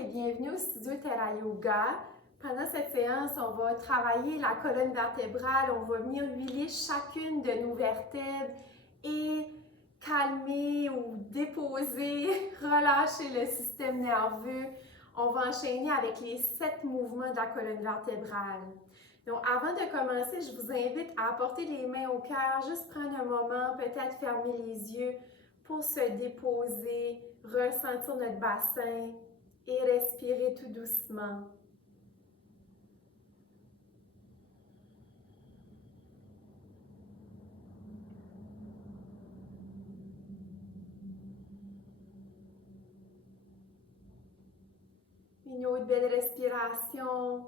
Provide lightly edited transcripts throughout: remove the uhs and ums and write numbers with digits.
et bienvenue au studio Terra Yoga. Pendant cette séance, on va travailler la colonne vertébrale, on va venir huiler chacune de nos vertèbres et calmer ou déposer, relâcher le système nerveux. On va enchaîner avec les 7 mouvements de la colonne vertébrale. Donc, avant de commencer, je vous invite à apporter les mains au cœur, juste prendre un moment, peut-être fermer les yeux pour se déposer, ressentir notre bassin et respirer tout doucement. Une autre belle respiration.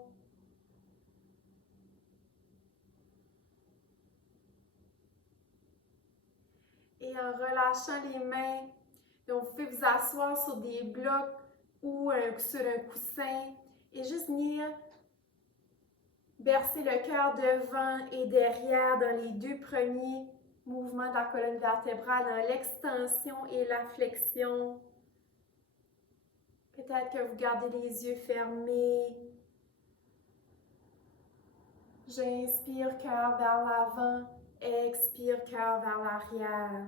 Et en relâchant les mains, donc vous pouvez vous asseoir sur des blocs ou sur un coussin et juste venir bercer le cœur devant et derrière dans les 2 premiers mouvements de la colonne vertébrale, dans l'extension et la flexion. Peut-être que vous gardez les yeux fermés. J'inspire, cœur vers l'avant. Expire, cœur vers l'arrière.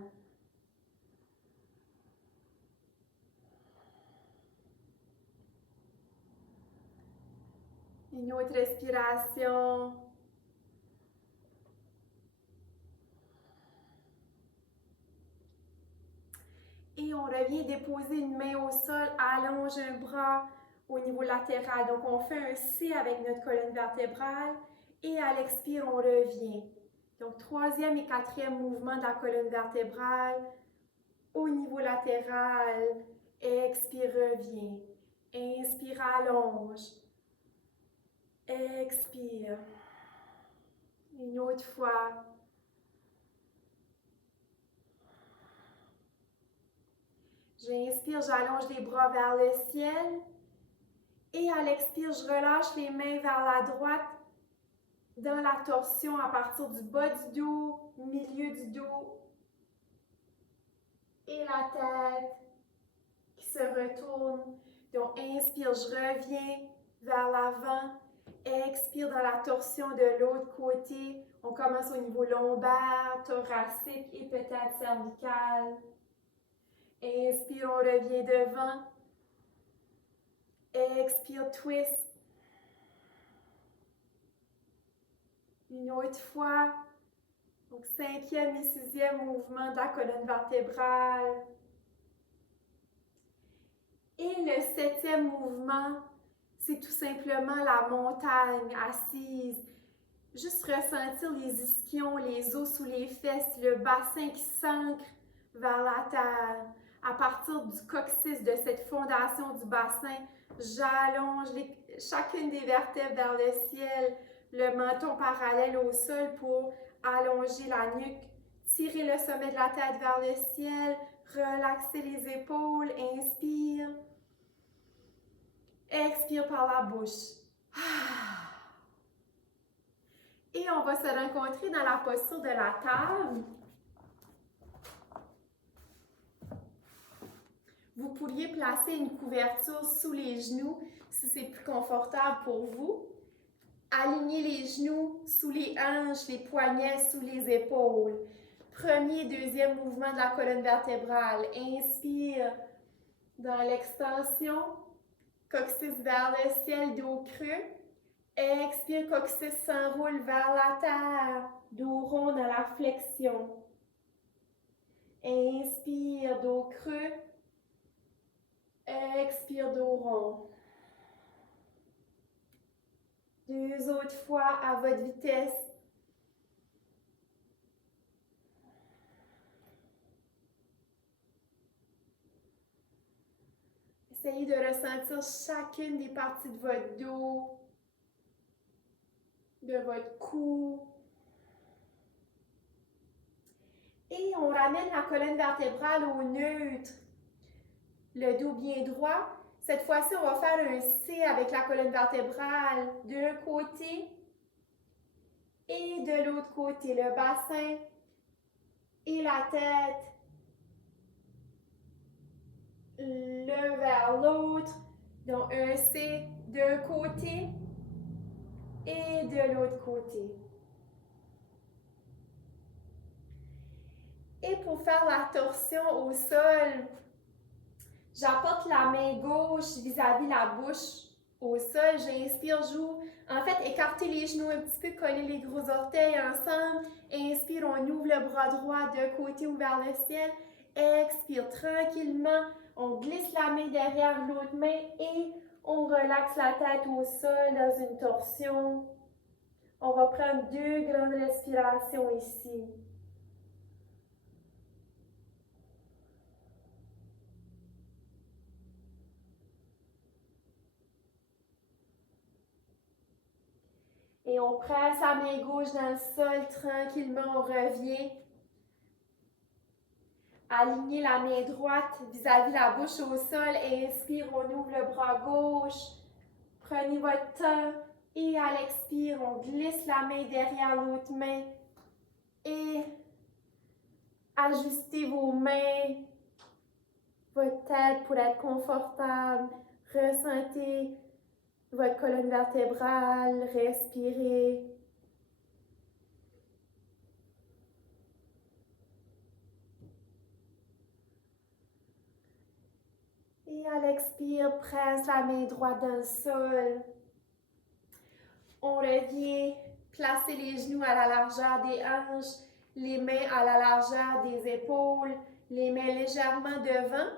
Une autre respiration. Et on revient déposer une main au sol, allonge un bras au niveau latéral. Donc, on fait un C avec notre colonne vertébrale et à l'expire, on revient. Donc, 3e et 4e mouvement de la colonne vertébrale au niveau latéral. Expire, revient. Inspire, allonge. Expire. Une autre fois. J'inspire, j'allonge les bras vers le ciel. Et à l'expire, je relâche les mains vers la droite dans la torsion à partir du bas du dos, milieu du dos et la tête qui se retourne. Donc, inspire, je reviens vers l'avant. Expire dans la torsion de l'autre côté. On commence au niveau lombaire, thoracique et peut-être cervical. Inspire, on revient devant. Expire, twist. Une autre fois. Donc, 5e et 6e mouvement de la colonne vertébrale. Et le 7e mouvement, c'est tout simplement la montagne assise. Juste ressentir les ischions, les os sous les fesses, le bassin qui s'ancre vers la terre. À partir du coccyx, de cette fondation du bassin, j'allonge chacune des vertèbres vers le ciel, le menton parallèle au sol pour allonger la nuque, tirer le sommet de la tête vers le ciel, relaxer les épaules, inspire. Expire par la bouche. Et on va se rencontrer dans la posture de la table. Vous pourriez placer une couverture sous les genoux si c'est plus confortable pour vous. Alignez les genoux sous les hanches, les poignets sous les épaules. 1er, 2e mouvement de la colonne vertébrale. Inspire dans l'extension. Coccyx vers le ciel, dos creux. Expire, coccyx s'enroule vers la terre. Dos rond dans la flexion. Inspire, dos creux. Expire, dos rond. 2 autres fois à votre vitesse. Essayez de ressentir chacune des parties de votre dos, de votre cou. Et on ramène la colonne vertébrale au neutre. Le dos bien droit. Cette fois-ci, on va faire un C avec la colonne vertébrale d'un côté et de l'autre côté. Le bassin et la tête l'un vers l'autre. Donc, un C d'un côté et de l'autre côté. Et pour faire la torsion au sol, j'apporte la main gauche vis-à-vis la bouche au sol. J'inspire, j'ouvre. En fait, écartez les genoux un petit peu, collez les gros orteils ensemble. Inspire, on ouvre le bras droit d'un côté ou vers le ciel. Expire tranquillement. On glisse la main derrière l'autre main et on relaxe la tête au sol dans une torsion. On va prendre 2 grandes respirations ici. Et on presse la main gauche dans le sol, tranquillement, on revient. Alignez la main droite vis-à-vis la bouche au sol. Inspire, on ouvre le bras gauche. Prenez votre temps. Et à l'expire, on glisse la main derrière l'autre main. Et ajustez vos mains, votre tête pour être confortable. Ressentez votre colonne vertébrale. Respirez. Et à l'expire, presse la main droite dans le sol. On revient placer les genoux à la largeur des hanches, les mains à la largeur des épaules, les mains légèrement devant.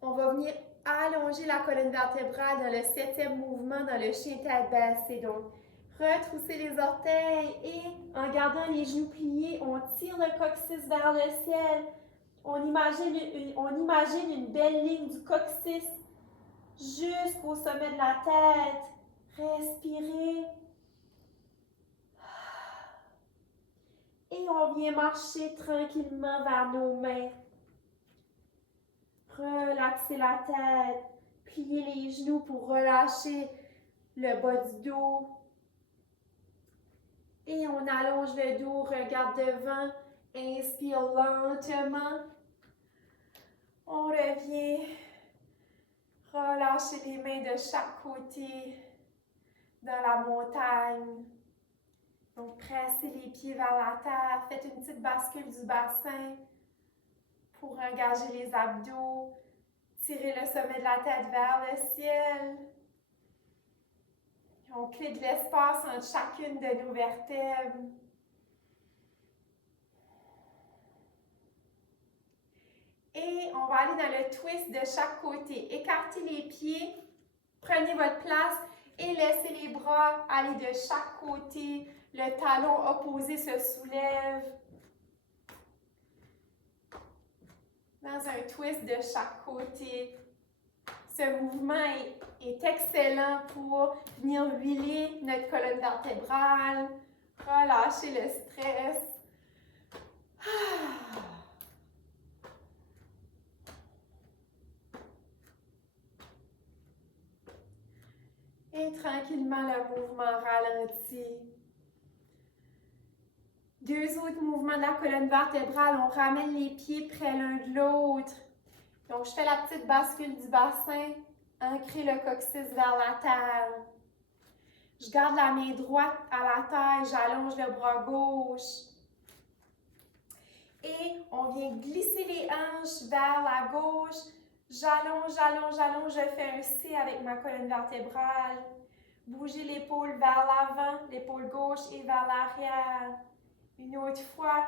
On va venir allonger la colonne vertébrale dans le 7e mouvement, dans le chien tête baissée. Donc, retroussez les orteils et en gardant les genoux pliés, on tire le coccyx vers le ciel. On imagine une belle ligne du coccyx jusqu'au sommet de la tête. Respirez. Et on vient marcher tranquillement vers nos mains. Relaxez la tête. Pliez les genoux pour relâcher le bas du dos. Et on allonge le dos, regarde devant. Inspire lentement. On revient. Relâchez les mains de chaque côté dans la montagne. Donc, pressez les pieds vers la terre. Faites une petite bascule du bassin pour engager les abdos. Tirez le sommet de la tête vers le ciel. On crée de l'espace entre chacune de nos vertèbres. Et on va aller dans le twist de chaque côté. Écartez les pieds, prenez votre place et laissez les bras aller de chaque côté. Le talon opposé se soulève. Dans un twist de chaque côté. Ce mouvement est excellent pour venir huiler notre colonne vertébrale, relâcher le stress. Et tranquillement, le mouvement ralentit. 2 autres mouvements de la colonne vertébrale. On ramène les pieds près l'un de l'autre. Donc, je fais la petite bascule du bassin, ancrer le coccyx vers la terre. Je garde la main droite à la terre, j'allonge le bras gauche. Et on vient glisser les hanches vers la gauche. J'allonge, j'allonge, j'allonge. Je fais un C avec ma colonne vertébrale. Bougez l'épaule vers l'avant, l'épaule gauche et vers l'arrière. Une autre fois.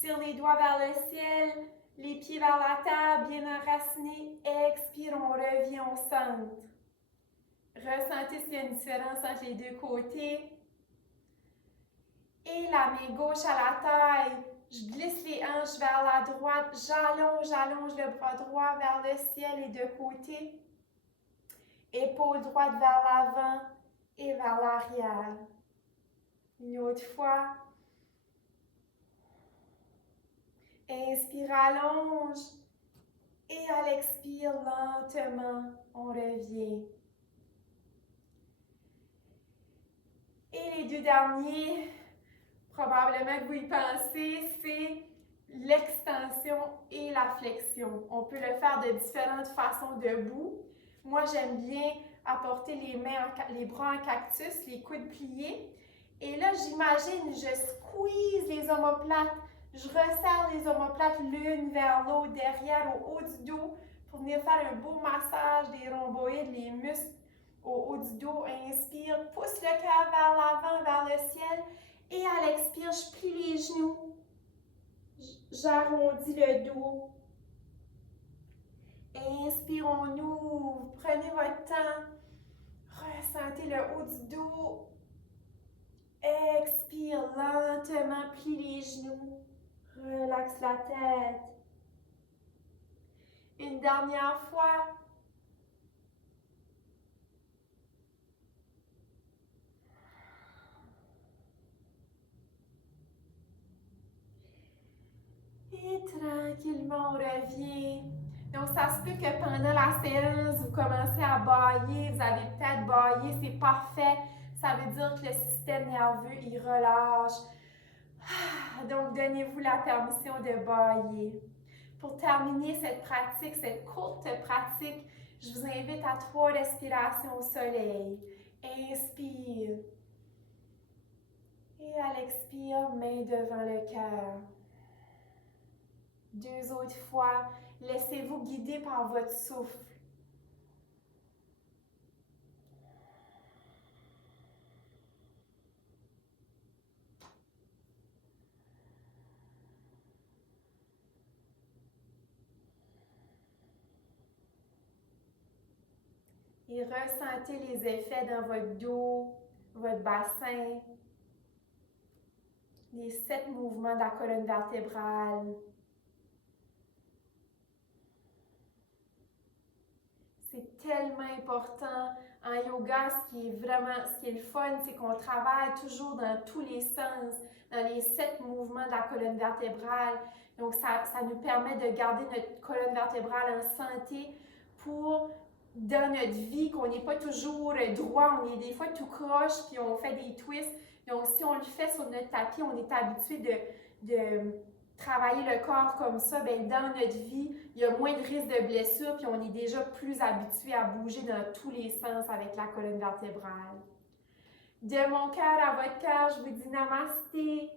Tire les doigts vers le ciel, les pieds vers la terre, bien enracinés. Expire, on revient au centre. Ressentez s'il y a une différence entre les deux côtés. Et la main gauche à la taille. Je glisse les hanches vers la droite. J'allonge, j'allonge le bras droit vers le ciel et de côté. Épaule droite vers l'avant et vers l'arrière. Une autre fois. Inspire, allonge. Et à l'expire, lentement, on revient. Et les 2 derniers, probablement que vous y pensez, c'est l'extension et la flexion. On peut le faire de différentes façons debout. Moi, j'aime bien apporter les bras en cactus, les coudes pliés. Et là, j'imagine, je squeeze les omoplates. Je resserre les omoplates l'une vers l'autre, derrière, au haut du dos, pour venir faire un beau massage des rhomboïdes, les muscles au haut du dos. Inspire, pousse le cœur vers l'avant, vers le ciel. Et à l'expire, je plie les genoux. J'arrondis le dos. Inspirons-nous. Prenez votre temps. Ressentez le haut du dos. Expire lentement, plie les genoux. Relaxe la tête. Une dernière fois. Et tranquillement, on revient. Donc, ça se peut que pendant la séance, vous commencez à bâiller, vous avez peut-être bâillé, c'est parfait. Ça veut dire que le système nerveux, il relâche. Donc, donnez-vous la permission de bâiller. Pour terminer cette pratique, cette courte pratique, je vous invite à 3 respirations au soleil. Inspire. Et à l'expire, main devant le cœur. 2 autres fois, laissez-vous guider par votre souffle. Et ressentez les effets dans votre dos, votre bassin, les 7 mouvements de la colonne vertébrale. C'est tellement important. En yoga, ce qui est le fun, c'est qu'on travaille toujours dans tous les sens, dans les 7 mouvements de la colonne vertébrale. Donc, ça nous permet de garder notre colonne vertébrale en santé pour, dans notre vie, qu'on n'est pas toujours droit, on est des fois tout croche, puis on fait des twists. Donc, si on le fait sur notre tapis, on est habitué de travailler le corps comme ça, bien, dans notre vie, il y a moins de risques de blessure, puis on est déjà plus habitué à bouger dans tous les sens avec la colonne vertébrale. De mon cœur à votre cœur, je vous dis namasté.